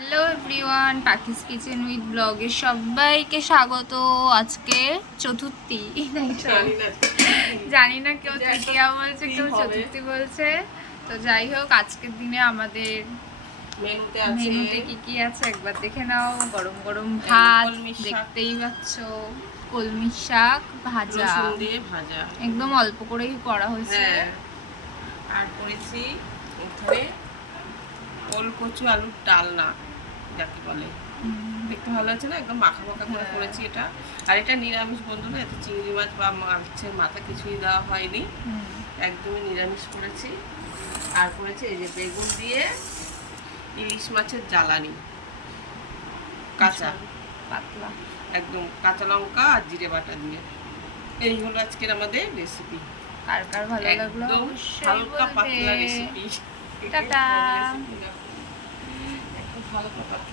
Hello everyone, পাখিস kitchen with ব্লগে সবাইকে স্বাগত। আজকে চতুর্থী, জানি না কেউ তৃতীয়া বলছে কেউ চতুর্থী বলছে। তো যাই হোক, আজকের দিনে আমাদের মেনুতে কি কি আছে একবার দেখে নাও। গরম গরম ভাত, দেখতেই পাচ্ছ, কলমি শাক ভাজা, একদম অল্প করেই করা হয়েছে। আর করেছি এখানে ওল কচু আলুর ডালনা, যাকে বলে, দেখতে ভালো আছে না, একদম মাখা মাখা করে করেছি এটা। আর এটা নিরামিষ বন্ধুরা, এতে চিংড়ি মাছ বা মাছের মাথা কিছুই দেওয়া হয়নি, একদমই নিরামিষ করেছি। আর করেছি এই যে বেগুন দিয়ে ইলিশ মাছের জ্বালানি, কাঁচা পাতলা, একদম কাঁচা লঙ্কা আর জিরে বাটা দিয়ে। এই হলো আজকের আমাদের রেসিপি। কার কার ভালো লাগলো একদম হালকা পাতলা রেসিপি। টাটা। একটু হালকা পাতলা।